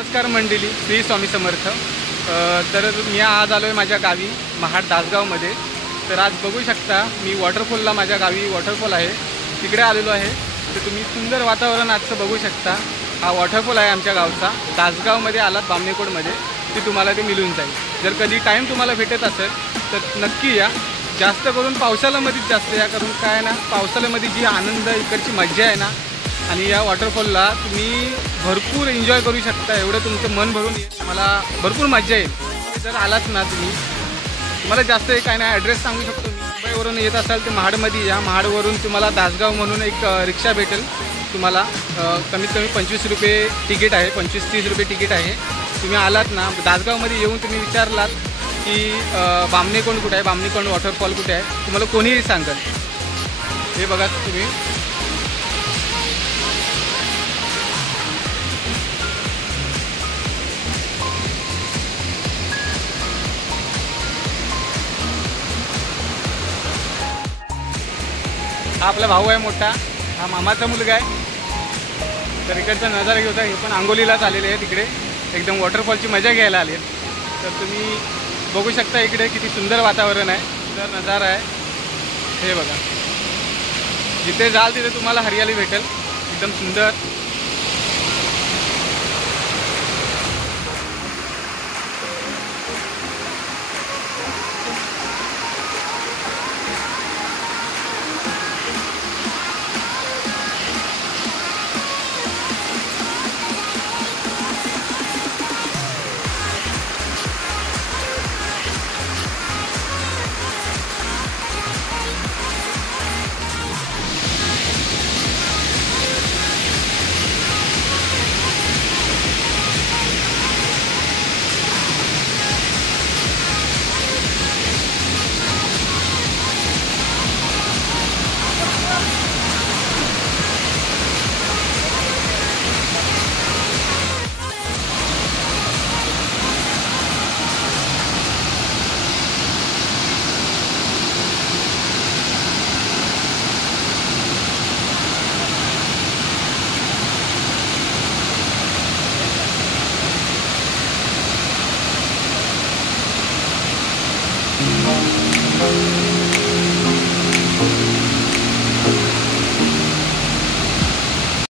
नमस्कार मंडळी, श्री स्वामी समर्थ। तर मी आज आलो आहे माझ्या गावी महाड दासगावमध्ये। तर आज बघू शकता मी वॉटरफॉलला, माझ्या गावी वॉटरफॉल आहे तिकडे आलेलो आहे। तर तुम्ही सुंदर वातावरण आजचं बघू शकता। हा वॉटरफॉल आहे आमच्या गावचा, दासगावमध्ये आलात बामणेकोटमध्ये की तुम्हाला ते मिळून जाईल। जर कधी टाईम तुम्हाला भेटत असेल तर नक्की या। जास्त करून पावसाळ्यामध्येच जास्त या, कारण काय ना पावसाळ्यामध्ये जी आनंद, इकडची मजा आहे ना, आणि या वॉटरफॉलला तुम्ही भरपूर एन्जॉय करू शकता। एवढं तुमचं मन भरून येईल, मला भरपूर मजा येईल। जर आलात ना तुम्हाला जास्त काय नाही ॲड्रेस सांगू शकतो मी। मुंबईवरून येत असाल तर महाडमध्ये या। महाडवरून तुम्हाला दासगाव म्हणून एक रिक्षा भेटेल तुम्हाला। कमीत कमी 25 रुपये तिकीट आहे, 25-30 रुपये तिकीट आहे। तुम्ही आलात ना दासगावमध्ये येऊन तुम्ही विचारलात की बामणेकोट कुठे आहे, बामणेकोट वॉटरफॉल कुठे आहे, तुम्हाला कोणीही सांगेल। हे बघा तुम्ही, हा आपला भाऊ आहे मोठा, हा मामाचा मुलगा आहे। तर इकडचा नजारा घेऊचा, हे पण आंगोलीलाच आलेले आहे, तिकडे एकदम वॉटरफॉलची मजा घ्यायला आले। तर तुम्ही बघू शकता इकडे किती सुंदर वातावरण आहे, सुंदर नजारा आहे। हे बघा, जिथे जाल तिथे तुम्हाला हरियाली भेटेल, एकदम सुंदर।